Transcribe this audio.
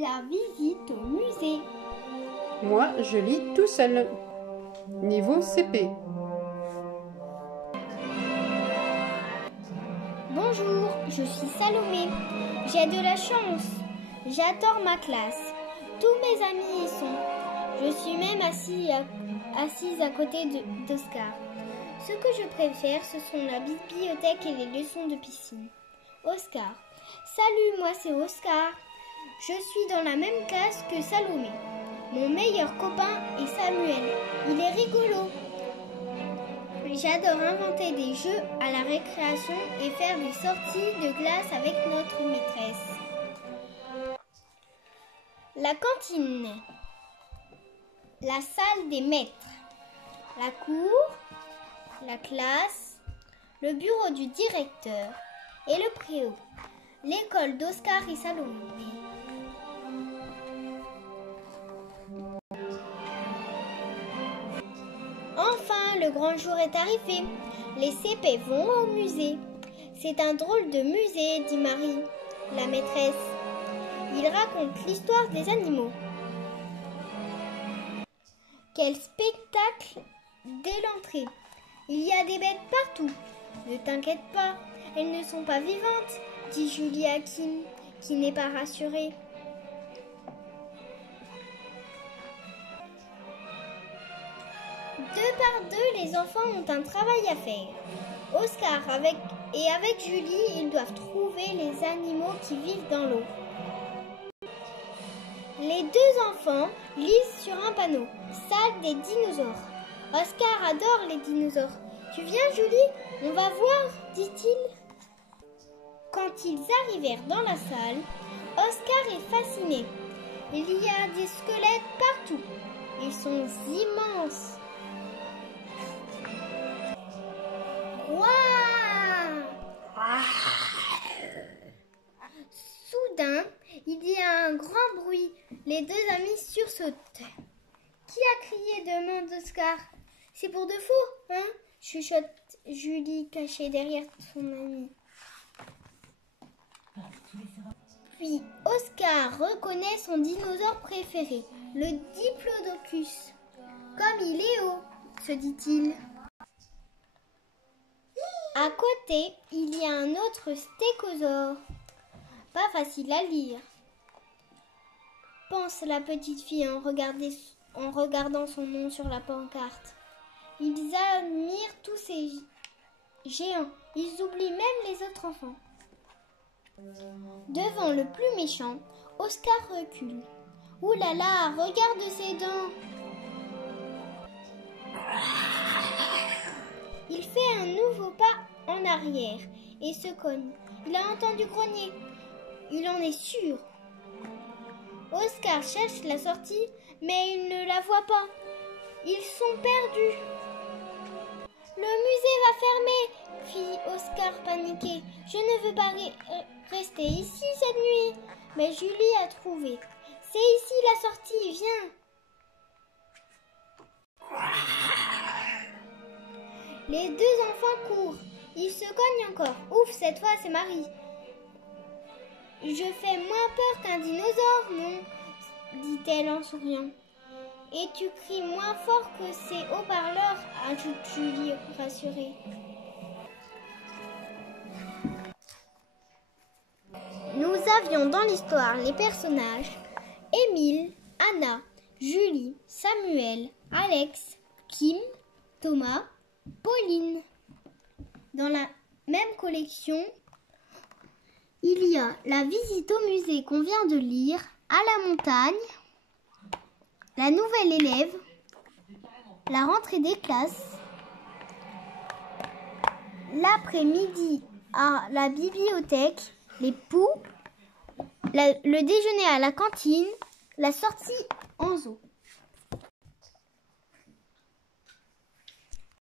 La visite au musée. Moi, je lis tout seul. Niveau CP. Bonjour, je suis Salomé. J'ai de la chance. J'adore ma classe. Tous mes amis y sont. Je suis même assise à côté d'Oscar. Ce que je préfère, ce sont la bibliothèque et les leçons de piscine. Oscar. Salut, moi c'est Oscar. Je suis dans la même classe que Salomé. Mon meilleur copain est Samuel. Il est rigolo. J'adore inventer des jeux à la récréation et faire des sorties de classe avec notre maîtresse. La cantine. La salle des maîtres. La cour. La classe. Le bureau du directeur. Et le préau. L'école d'Oscar et Salomé. Enfin, le grand jour est arrivé. Les CP vont au musée. C'est un drôle de musée, dit Marie, la maîtresse. Il raconte l'histoire des animaux. Quel spectacle dès l'entrée. Il y a des bêtes partout. Ne t'inquiète pas, elles ne sont pas vivantes, dit Julie à Kim, qui n'est pas rassurée. Deux par deux, les enfants ont un travail à faire. Oscar avec Julie, ils doivent trouver les animaux qui vivent dans l'eau. Les deux enfants lisent sur un panneau « Salle des dinosaures ». Oscar adore les dinosaures. « Tu viens, Julie? On va voir, dit-il. Quand ils arrivèrent dans la salle, Oscar est fasciné. Il y a des squelettes partout. Ils sont immenses. Waouh! Soudain, il y a un grand bruit. Les deux amis sursautent. Qui a crié? Demande Oscar. C'est pour de faux, hein? Chuchote Julie cachée derrière son ami. Puis Oscar reconnaît son dinosaure préféré, le Diplodocus. Comme il est haut, se dit-il. À côté, il y a un autre stégosaure. Pas facile à lire, pense la petite fille en regardant son nom sur la pancarte. Ils admirent tous ces géants. Ils oublient même les autres enfants. Devant le plus méchant, Oscar recule. Ouh là là, regarde ses dents. Il fait un nouveau pas en arrière et se cogne. Il a entendu grogner. Il en est sûr. Oscar cherche la sortie, mais il ne la voit pas. Ils sont perdus. Le musée va fermer, fit Oscar paniqué. Je ne veux pas rester ici cette nuit. Mais Julie a trouvé. C'est ici la sortie, viens. Les deux enfants courent. Ils se cognent encore. Ouf, cette fois c'est Marie. Je fais moins peur qu'un dinosaure, non? Dit-elle en souriant. Et tu cries moins fort que ces haut-parleurs, ajoute Julie rassurée. Nous avions dans l'histoire les personnages Émile, Anna, Julie, Samuel, Alex, Kim, Thomas, Pauline. Dans la même collection, il y a la visite au musée qu'on vient de lire, à la montagne, la nouvelle élève, la rentrée des classes, l'après-midi à la bibliothèque, les poux, le déjeuner à la cantine, la sortie en zoo.